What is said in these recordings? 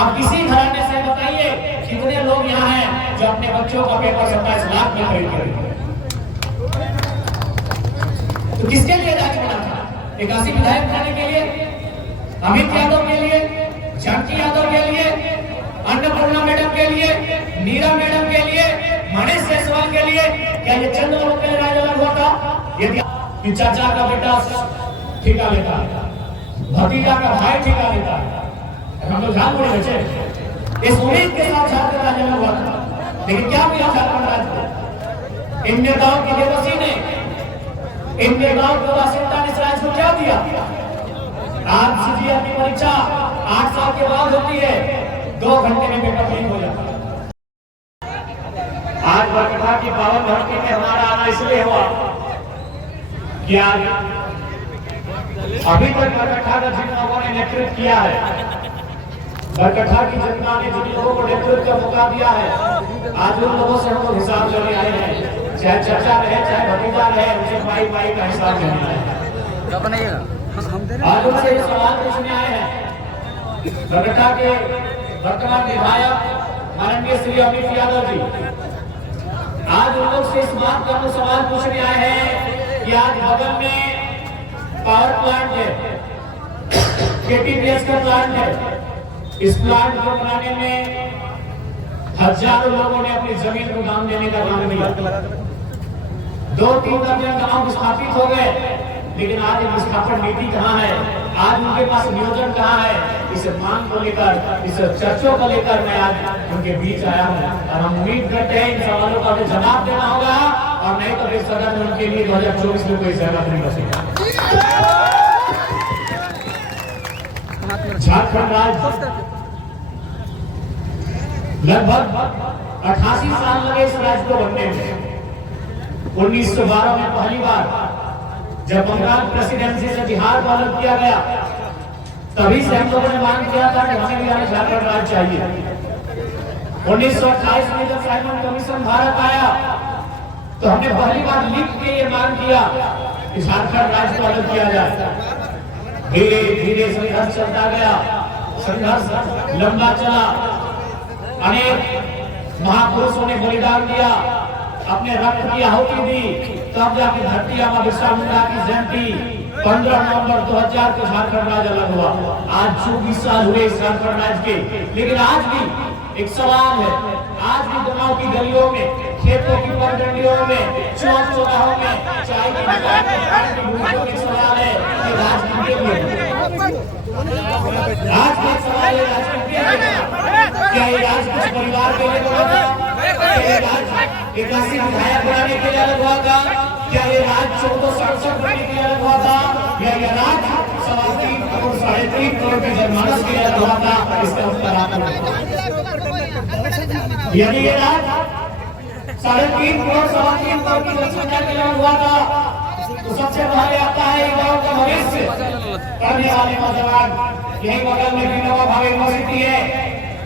आप किसी घराने से बताइए कितने लोग यहाँ हैं जो अपने बच्चों का पेपर 27 लाख में खरीद करेंगे। तो किसके लिए राज्य बना था? 81 विधायक बनाने के लिए, अमित यादव के लिए, जानकी यादव के लिए, अन्नपूर्णा मैडम के लिए, नीरा मैडम के लिए, मनीष जायसवाल के लिए? क्या ये चंद लोगों के लिए राज्य अलग हुआ था? यदि चाचा का बेटा ठेका लेता है, भतीजा का भाई ठेका लेता है, हम लोग झाल पड़े बच्चे इस उम्मीद के साथ झारखंड राज्य अलग हुआ था। लेकिन क्या मिला झारखंड राज्य? इन नेताओं की बेबसी ने, इन नेताओं के बासिंदा ने इस राज्य को क्या दिया? आज सीजीएल की परीक्षा 8 साल के बाद होती है, 2 घंटे में पेपर लीक हो जाता है। आज बरकठा की पावन धरती में हमारा आना इसलिए हुआ कि आज अभी तक बरकठा का जिन लोगों ने नेतृत्व किया है, बरकठा की जनता ने जिन लोगों को नेतृत्व का मौका दिया है, आज उन लोगों से हम लोग हिसाब लेने आए हैं। चाहे चर्चा रहे, चाहे भतीजा रहे, उनसे पाई का हिसाब लेने आए हैं। आज उनसे सवाल पूछने आए हैं। बरकठा के वर्तमान विधायक माननीय श्री अमित यादव जी, आज उन लोग से इस बात का सवाल पूछने आए हैं कि आज बगल में पावर प्लांट है, केटीपीएस का प्लांट है, इस प्लांट को बनाने में हजारों लोगों ने अपनी जमीन को दान देने का काम किया। 2-3 दर्जन गांव स्थापित हो गए, लेकिन आज विस्थापन नीति कहाँ है? आज उनके पास नियोजन कहाँ है? इस मांग को लेकर, इस चर्चों को लेकर मैं आज उनके बीच आया हूँ और हम उम्मीद करते हैं इन सवालों का जवाब देना होगा, और नहीं तो फिर सदन उनके लिए 2024 में कोई सहमत नहीं बचेगा। झारखंड राज्य लगभग 88 साल लगे इस राज्य को बनने में। 1912 में पहली बार जब बंगाल प्रेसिडेंसी से बिहार को अलग किया गया, तभी से हम लोगों ने मांग किया था कि हमें भी झारखंड राज्य चाहिए। 1928 में जब साइमन कमीशन भारत आया, तो हमने पहली बार लिख के ये मांग किया कि झारखंड राज्य को अलग किया जाए। धीरे धीरे संघर्ष चलता गया, संघर्ष लंबा चला, अनेक महापुरुषों ने बलिदान दिया, अपने रक्त की आहुति दी, तब जाके धरती आबा बिरसा मुंडा की जयंती 15 नवंबर 2000 को झारखंड राज्य अलग हुआ। आज 24 साल हुए इस झारखंड राज्य के, लेकिन आज भी एक सवाल है, आज भी गांव की गलियों में, खेतों की पगडंडियों में, चौक चौराहों में, चाय की दुकानों में सवाल है कि राजनीति के लिए आज के सवाल है, राजनीति क्या ये राज कुछ परिवार के लिए बना था? क्या ये राज 81 विधायक बनाने के लिए अलग हुआ था? क्या ये राज 14 सांसद बनने के लिए अलग हुआ था? या ये राज 3.25 करोड़ 3.5 करोड़ के जनमानस के लिए अलग हुआ था? इसका उत्तर आपको यदि ये राज 3.5 करोड़ 3.25 करोड़ की जनसंख्या के लिए अलग हुआ था, तो सबसे पहले आता है युवाओं का भविष्य करने वाले नौजवान। यही बगल में विनोबा भावे यूनिवर्सिटी है,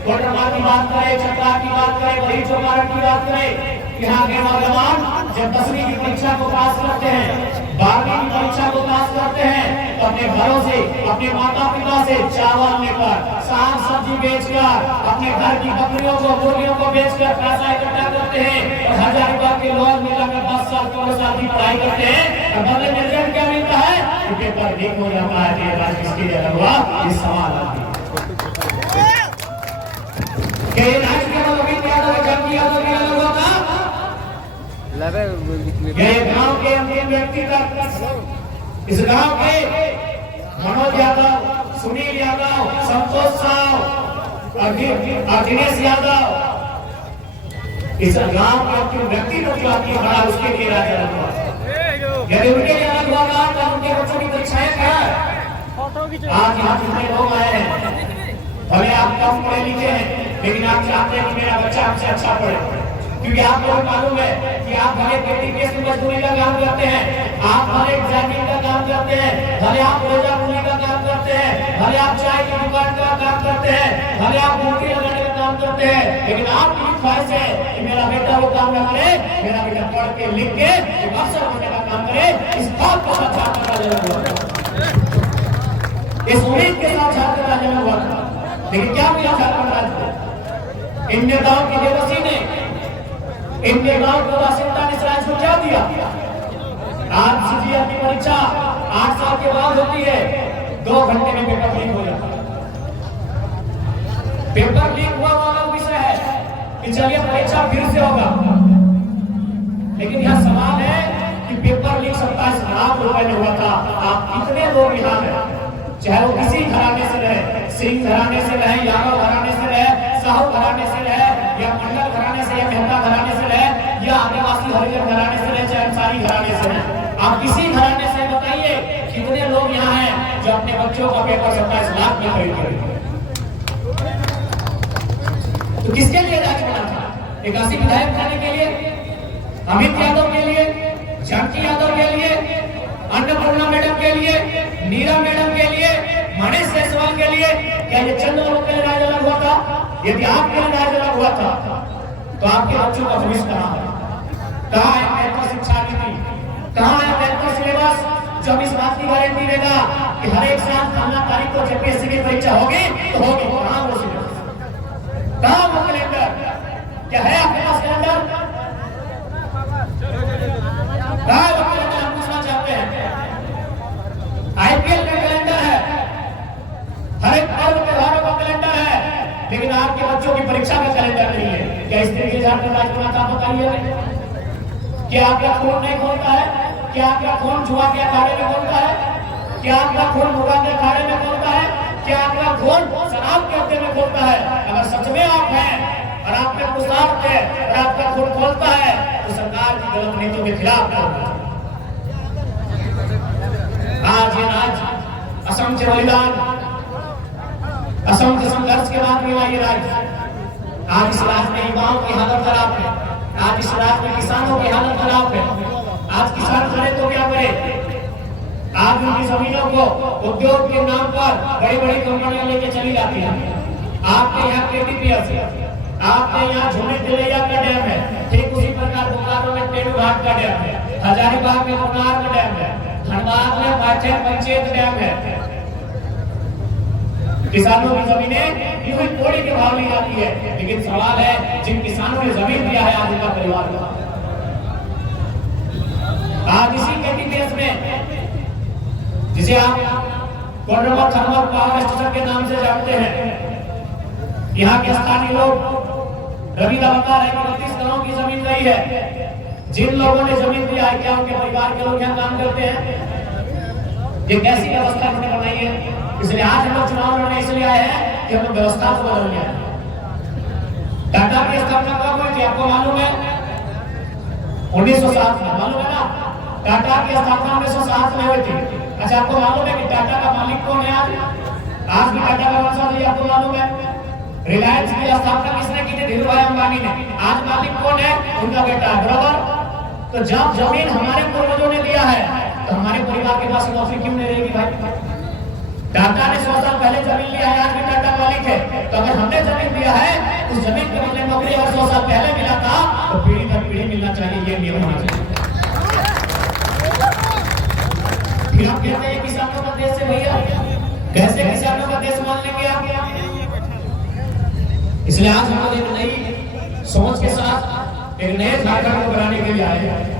कोडरमा की बात करें, चतरा की बात करें, बड़ी चौपारण की बात करें, यहाँ के नौजवान जब 10वीं की परीक्षा को पास करते हैं, 12वीं की परीक्षा को पास करते हैं, तो अपने घरों से, अपने माता पिता से चावल लेकर, साग सब्जी बेचकर, अपने घर की बकरियों को, मुर्गियों को बेचकर पैसा इकट्ठा करते हैं और 1000 रुपए के लोन मिलाकर 10 साल 15 साल की पढ़ाई करते हैं। और बदले में रिजल्ट क्या मिलता है? पेपर लीक हो जाता है। ये राज्य किसके लिए अलग हुआ? इस सवाल आती है कि राज्य के अमित यादव, जानकी यादव के अलग हुआ था? ये गांव के अंतिम व्यक्ति तक, इस गांव के मनोज यादव, सुनील यादव, संतोष साव और दिनेश यादव, इस गांव के अंतिम व्यक्ति तक जो आपकी खड़ा, उसके लिए राज्य अलग हुआ। यदि उनके लिए अलग हुआ था तो उनके बच्चों की परीक्षाएं क्या है? आज यहाँ जितने लोग आए हैं, भले आप कम पढ़े लिखे हैं, लेकिन आप चाहते हैं कि मेरा बच्चा हमसे अच्छा पढ़े, क्योंकि आप लोगों को मालूम है कि आप भले केटीपीएस में मजदूरी का काम करते हैं, आप भले जमीन का काम करते हैं, भले आप रोजा पूरी का काम करते हैं, भले आप चाय की दुकान का काम करते हैं, भले आप मूर्ति लगाने का काम करते हैं, लेकिन आपकी ख्वाहिश है कि मेरा बेटा वो काम न करे, मेरा बेटा पढ़ के लिख के एक अफसर बनने का काम करे। इस बात को झारखंड राज्य हुआ, इस उम्मीद के साथ झारखंड राज्य हुआ। लेकिन क्या मिला झारखंड राज्य को? इन नेताओं की बेबसी ने, इन नेताओं को वास्तविकता ने इस राज्य को क्या दिया? आज सीजीएल की परीक्षा 8 साल के बाद होती है, 2 घंटे में पेपर लीक हो जाता है। पेपर लीक हुआ वाला विषय है कि चलिए परीक्षा फिर से होगा, लेकिन यह सवाल है कि पेपर लीक 27 लाख रुपए में हुआ था। आप कितने लोग यहाँ हैं, चाहे वो किसी घराने से रहे, सिंह घराने से रहे, यादव घराने से रहे, साहू घराने से रहे, या मंडल घराने से, या मेहता घराने से रहे, या आदिवासी हरिजन घराने से रहे, चाहे अंसारी घराने से रहे, आप किसी घराने से बताइए कितने लोग यहाँ हैं जो अपने बच्चों का पेपर 27 लाख में खरीद करेंगे? तो किसके लिए राज्य बना था? 81 विधायक बनाने के लिए, अमित यादव के लिए, जानकी यादव के लिए, अन्नपूर्णा मैडम के लिए, नीरा मैडम के लिए, मनीष जायसवाल के लिए? क्या ये चंद लोगों के लिए राज्य अलग हुआ था? यदि आपके लिए राज्य अलग हुआ था तो आपके बच्चों का भविष्य कहाँ है? कहाँ है बेहतर शिक्षा नीति? कहाँ है बेहतर सिलेबस जो हम इस बात की गारंटी देगा कि हर एक साल 15 तारीख को जेपीएससी की परीक्षा होगी तो होगी? कहाँ वो सिलेबस? कहाँ वो कैलेंडर? क्या है आपके पास कैलेंडर? कहाँ वो कैलेंडर? हम पूछना चाहते हैं। आईपीएल का कैलेंडर है, हर एक पर्व त्योहारों का कैलेंडर है, लेकिन आपके बच्चों की परीक्षा का कैलेंडर नहीं है। क्या इस तरीके झारखंड राज्य बना था? बताइए। क्या आपका खून नहीं खोलता है? क्या आपका खून जुआ के अखाड़े में खोलता है? क्या आपका खून मुर्गा के अखाड़े में खोलता है? क्या आपका खून शराब के अड्डे में खोलता है? अगर सच में आप हैं और आप में पुरुषार्थ है और आपका खून खोलता है तो सरकार की गलत नीतियों के खिलाफ आज ये राज्य असंख्य बलिदान, असंख्य संघर्ष के बाद मिला ये राज्य। आज इस राज्य में युवाओं की हालत खराब है, आज इस राज्य में किसानों की हालत खराब है। आज किसान करे तो क्या करे? आज उनकी जमीनों को उद्योग के नाम पर बड़ी बड़ी कंपनियां लेके चली जाती हैं। आपके यहाँ केटीपीएस है, आपके यहाँ झोने तिलैया का डैम है, ठीक उसी प्रकार बोकारो में टेढ़ू घाट का डैम है, हजारीबाग में मुन्नार का डैम है, धनबाद में पंचायत डैम है। किसानों की जमीनें यूं ही तोड़ी के भाव ली जाती है, लेकिन सवाल है जिन किसानों ने जमीन दिया है आज उनका परिवार का। आज इसी केटीपीएस में जिसे आप कोडरमा थर्मल पावर स्टेशन के नाम से जानते हैं, यहाँ के स्थानीय लोग रविदा बता रहे कि 32 करोड़ की जमीन गई है। जिन लोगों ने जमीन दिया है क्या उनके परिवार के लोग यहाँ काम करते हैं? ये कैसी व्यवस्था हमने बनाई है? इसलिए आज हम लोग चुनाव लड़ने इसलिए आए हैं कि हम लोग व्यवस्था को बदल लिया है। टाटा की स्थापना कब हुई थी आपको मालूम है? 1907 में, मालूम है ना? टाटा की स्थापना 1907 में हुई थी। अच्छा, आपको मालूम है कि टाटा का मालिक कौन है? आज भी टाटा का वंशज है, आपको मालूम है? रिलायंस की स्थापना किसने की थी? धीरूभाई अंबानी ने। आज मालिक कौन है? उनका बेटा है, बराबर। तो जब जमीन हमारे पूर्वजों ने दिया है तो हमारे परिवार के पास नौकरी क्यों नहीं रहेगी भाई? टाटा ने 100 साल पहले जमीन लिया है, आज भी टाटा मालिक है। तो अगर हमने जमीन दिया है, उस जमीन के बदले नौकरी और 100 साल पहले मिला था तो पीढ़ी दर पीढ़ी मिलना चाहिए, ये नियम होना चाहिए। फिर आप कहते हैं किसानों का देश है भैया, कैसे किसानों का देश मान लेंगे आप? इसलिए आज हम लोग एक नई सोच के साथ एक नए झारखंड को बनाने के लिए आए हैं।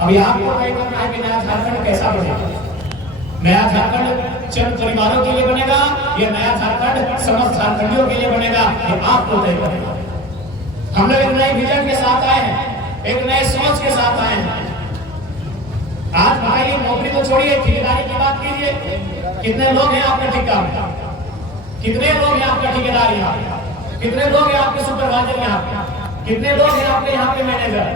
अब आपको तय करना है कि नया झारखंड कैसा बनेगा। नया झारखंड चंद परिवारों के लिए बनेगा, ये नया झारखंड समस्त झारखंडियों के लिए बनेगा, ये आपको तय करेगा। हम लोग एक नए विजन के साथ आए हैं, एक नए सोच के साथ आए हैं। आज भाई नौकरी तो छोड़िए, ठेकेदारी की बात कीजिए। कितने लोग हैं आपके ठेका में? कितने लोग हैं आपके ठेकेदार यहाँ? कितने लोग हैं आपके सुपरवाइजर यहाँ? कितने लोग हैं आपके यहाँ पे मैनेजर?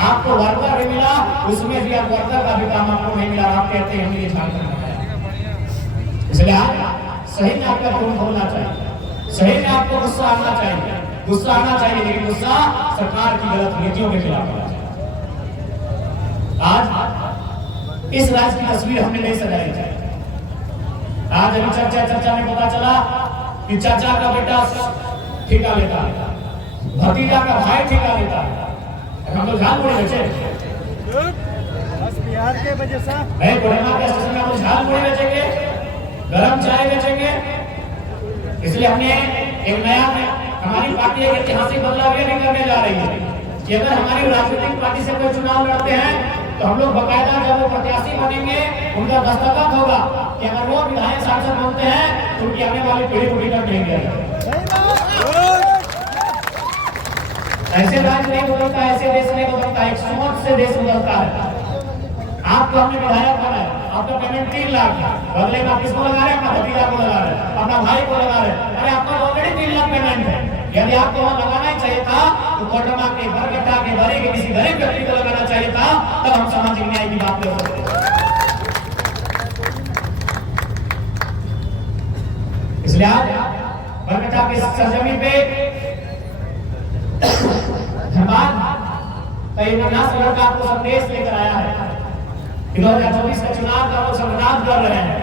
आपको वर्कर भी मिला, उसमें भी आप वर्कर का भी काम आपको नहीं मिला। आप कहते हैं हम ये झारखंड है। इसलिए आज सही में आपका खून खोलना चाहिए, सही में आपको गुस्सा आना चाहिए, गुस्सा आना चाहिए, लेकिन गुस्सा सरकार की गलत नीतियों के खिलाफ आना चाहिए। आज इस राज्य की तस्वीर हमने नहीं सजाई थी। आज अभी चर्चा में पता चला कि चाचा का बेटा ठेका लेता है, भतीजा का भाई ठेका लेता है। हम तो झाल मुड़ी बेचे, बिहार के वजह से कोडरमा के स्टेशन में हम झाल मुड़ी बेचेंगे, गरम चाय बेचेंगे, इसलिए हमने एक नया हमारी पार्टी एक ऐतिहासिक बदलाव ये नहीं करने जा रही है कि अगर हमारी राजनीतिक पार्टी से कोई चुनाव लड़ते हैं तो हम लोग बकायदा जब वो प्रत्याशी बनेंगे उनका दस्तखत होगा कि अगर वो विधायक सांसद बनते हैं तो उनकी आने वाली पीढ़ी को टिकट नहीं दिया ऐसे राज्य नहीं बदलता, ऐसे देश नहीं बदलता, एक सोच से देश बदलता है। आपको हमने विधायक बनाया, आपका पेमेंट 3 लाख, बदले में आप किसको लगा रहे हैं? अपना भतीजा को लगा रहे हैं, अपना भाई को लगा रहे हैं। अरे आपका ऑलरेडी 3 लाख पेमेंट है। यदि आपको वहाँ लगाना ही चाहिए था तो कोटरमा के बरगट्टा के बड़े के किसी गरीब व्यक्ति को लगाना चाहिए था, तब हम सामाजिक न्याय की बात कर सकते। इसलिए आज बरगट्टा की सरजमी पे धनबाद सरकार को संदेश लेकर आया है कि 2024 का चुनाव का वो संविधान कर रहे हैं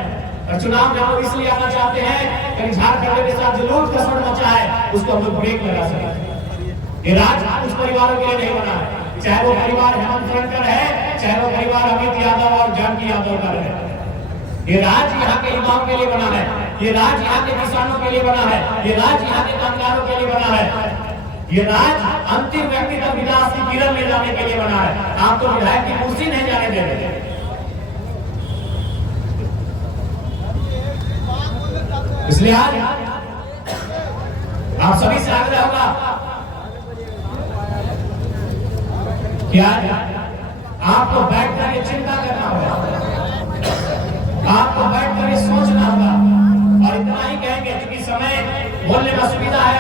और चुनाव में लोग इसलिए आना चाहते हैं कि झारखंड के साथ जो लूट खसोट मचा है उसको हम लोग ब्रेक लगा सकें। ये राज्य कुछ परिवारों के लिए नहीं बना है, चाहे वो परिवार हेमंत सोरेन का है, चाहे वो परिवार अमित यादव और जानकी यादव का है। ये राज्य यहाँ के युवाओं के लिए बना है, ये राज्य यहाँ के किसानों के लिए बना है, ये राज्य यहाँ के कामगारों के लिए बना है, ये राज्य अंतिम व्यक्ति तक विकास की किरण ले जाने के लिए बना है। आप तो विधायक की कुर्सी नहीं जाने दे रहे। इसलिए आज आप सभी से आग्रह होगा कि आज आपको बैठ कर चिंता करना होगा, आपको बैठ कर सोचना होगा और इतना ही कहेंगे क्योंकि समय बोलने में सुविधा है।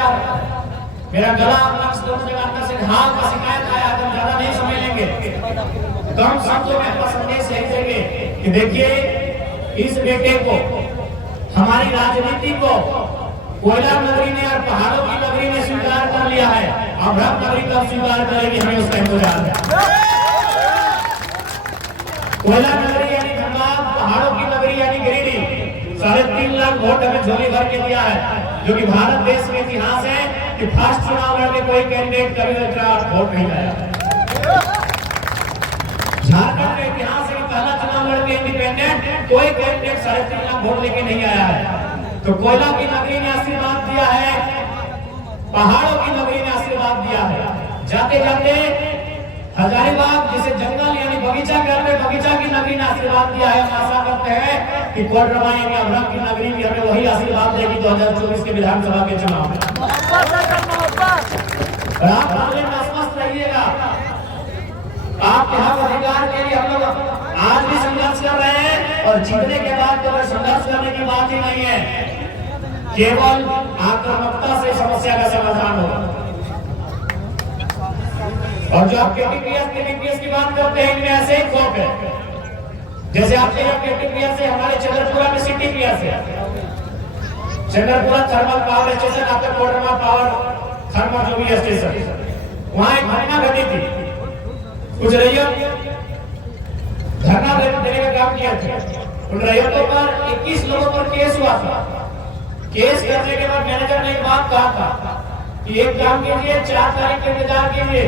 मेरा गला दोनों जगह अंदर से घाव का शिकायत आया, हम ज्यादा नहीं समय लेंगे, कम शब्दों में अपना संदेश यही देंगे कि देखिए इस बेटे को, हमारी राजनीति को कोयला नगरी ने और पहाड़ों की नगरी ने स्वीकार कर लिया है। अब रब नगरी कब स्वीकार करेगी हमें उसका इंतजार है। कोयला नगरी यानी धनबाद, पहाड़ों की नगरी यानी गिरिडीह 3.5 लाख वोट हमें झोली भर के दिया है, जो कि भारत देश में इतिहास है कि फर्स्ट चुनाव लड़के कोई कैंडिडेट कभी वोट नहीं लाया। झारखंड का इतिहास है कि पहला चुनाव लड़के इंडिपेंडेंट कोई कैंडिडेट 3.5 लाख वोट लेके नहीं आया है। तो कोयला की नगरी ने आशीर्वाद दिया है, पहाड़ों की नगरी ने आशीर्वाद दिया है। जाते जाते हजारीबाग जिसे जंगल यानी बगीचा कहते हैं, बगीचा की नगरी ने आशीर्वाद दिया है। हम आशा करते हैं कि कोटरमा यानी अमरक की नगरी भी हमें वही आशीर्वाद देगी 2024 के विधानसभा के चुनाव में। आप मामले में आश्वस्त रहिएगा, आपके हक अधिकार के लिए हम लोग आज भी संघर्ष कर रहे हैं और जीतने के बाद तो संघर्ष करने की बात ही नहीं है, केवल आक्रामकता से समस्या का समाधान होगा। और जो आप केटीपीएस की बात करते हैं इनमें ऐसे ही खौफ है, जैसे आपके यहाँ केटीपीएस है, हमारे चंद्रपुरा में सीटीपीएस है। चंद्रपुरा थर्मल पावर स्टेशन, आपका कोटरमा पावर थर्मल जो भी स्टेशन, वहां एक घटना घटी थी। कुछ रैयत धरना देने का काम किया था, उन रैयतों पर 21 लोगों पर केस हुआ था। केस करने के बाद मैनेजर ने एक बात कहा था कि एक काम कीजिए, 4 तारीख के इंतजार कीजिए,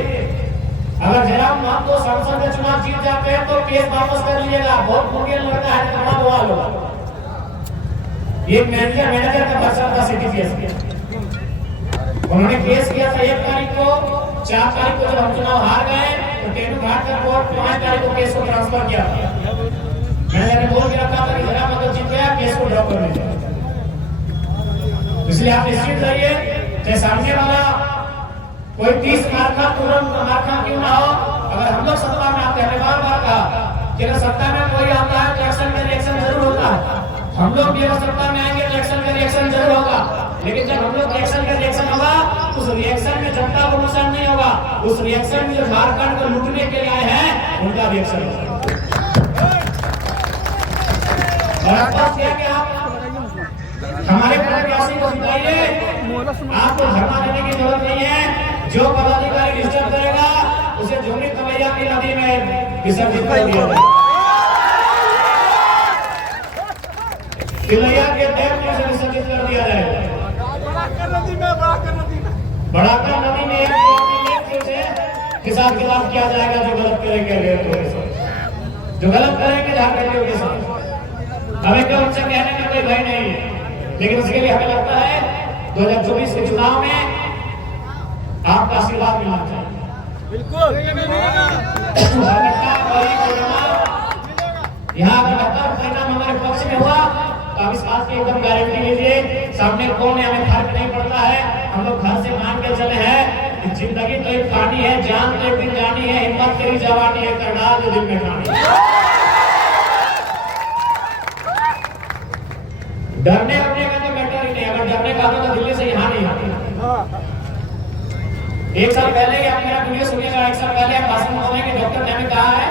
अगर जनाब आप तो संसद में चुनाव जीत जाते हैं तो केस वापस कर लीजिएगा, बहुत मुश्किल लगता है करना बवाल होगा। ये मैनेजर का भाषण था सीटीपीएस के। उन्होंने केस किया था 1 तारीख को, 4 तारीख को जब हम चुनाव हार गए तो टेनू घाट का कोर्ट 5 तारीख को केस को ट्रांसफर किया था। मैंने बोल के रखा था कि जनाब मतलब जीत गया, केस को ड्रॉप कर लीजिए। इसलिए आप निश्चित रहिए, चाहे सामने वाला कोई 30 मार्का तुरंत मार्का क्यों ना हो, अगर हम लोग सत्ता में आते हैं, बार बार कहा कि अगर सत्ता में कोई आता है तो एक्शन का रिएक्शन जरूर होता है। हम लोग भी अगर सत्ता में आएंगे तो एक्शन का रिएक्शन जरूर होगा, लेकिन जब हम लोग एक्शन का रिएक्शन होगा उस रिएक्शन में जनता को नुकसान नहीं होगा, उस रिएक्शन में जो झारखंड को लूटने के लिए आए हैं उनका रिएक्शन होगा। हमारे प्रत्याशी को जिताइए, आपको धरना देने की जरूरत नहीं है। जो पदाधिकारी डिस्टर्ब करेगा उसे झुमरी तमैया की नदी में विसर्जित कर दिया जाए, तिलैया के डैम में से विसर्जित कर दिया जाए। बढ़ाकर नदी में हिसाब किताब किया जाएगा, जो गलत करेंगे जो गलत करेंगे झारखंडियों के साथ। हमें क्या उनसे कहने का कोई भय नहीं है, लेकिन उसके लिए हमें लगता है 2024 के चुनाव में आपका आशीर्वाद मिलना चाहिए। बिल्कुल यहाँ अगर परिणाम हमारे पक्ष में हुआ तो आप इस बात की एकदम गारंटी लीजिए, सामने कौन है हमें फर्क नहीं पड़ता है। हम लोग घर से मान के चले हैं कि जिंदगी तो एक पानी है, जान तो एक दिन जानी है, हिम्मत तेरी जवानी है, करनाल जो दिल में खानी है। डरने अपने का तो मैटर ही नहीं, अगर डरने का तो दिल्ली से यहाँ नहीं आती। एक साल पहले आप मेरा वीडियो सुनिएगा, एक साल पहले आप भाषण बोलने के डॉक्टर ने हमें कहा है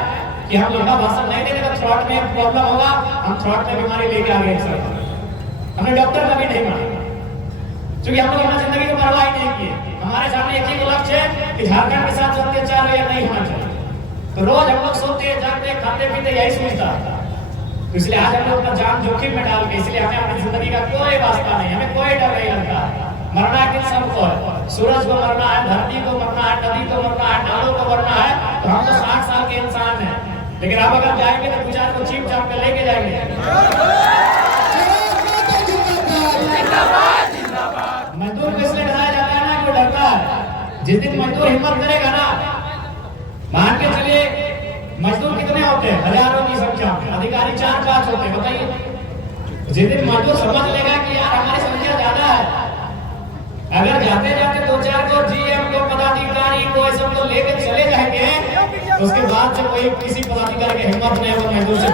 कि हम लंबा भाषण नहीं देंगे तो थ्रॉट में प्रॉब्लम होगा, हम थ्रॉट में बीमारी लेके आ गए। एक साल हमने डॉक्टर कभी नहीं माना, क्योंकि हम लोग अपना जिंदगी को परवाह ही नहीं किए। हमारे सामने एक ही लक्ष्य है कि झारखंड के साथ अत्याचार या नहीं होना चाहिए। तो रोज हम लोग सोते जागते खाते पीते यही सोचता, तो इसलिए आज हम लोग अपना जान जोखिम में डाल के, इसलिए हमें अपनी जिंदगी का कोई वास्ता नहीं, हमें कोई डर नहीं लगता। मरना है सबको है, सूरज को मरना है, धरती को मरना है, नदी को मरना है, नालों को मरना है। तो हम तो 60 साल के इंसान हैं, लेकिन आप अगर जाएंगे तो विचार को चीप चाप के लेके जाएंगे। मजदूर को इसलिए डराया जाता है ना, क्यों डरता है? जिस दिन मजदूर हिम्मत करेगा ना, मान के चलिए मजदूर कितने होते हैं? हजारों की संख्या में, अधिकारी 4-5 होते हैं, बताइए। जिस दिन मजदूर समझ लेगा कि यार हमारी संख्या ज्यादा है, अगर जाते जाते 2-4 को जीएम को पदाधिकारी को सबको लेके चले जाएंगे, तो उसके बाद से कोई किसी पदाधिकारी की हिम्मत नहीं होगा मजदूर से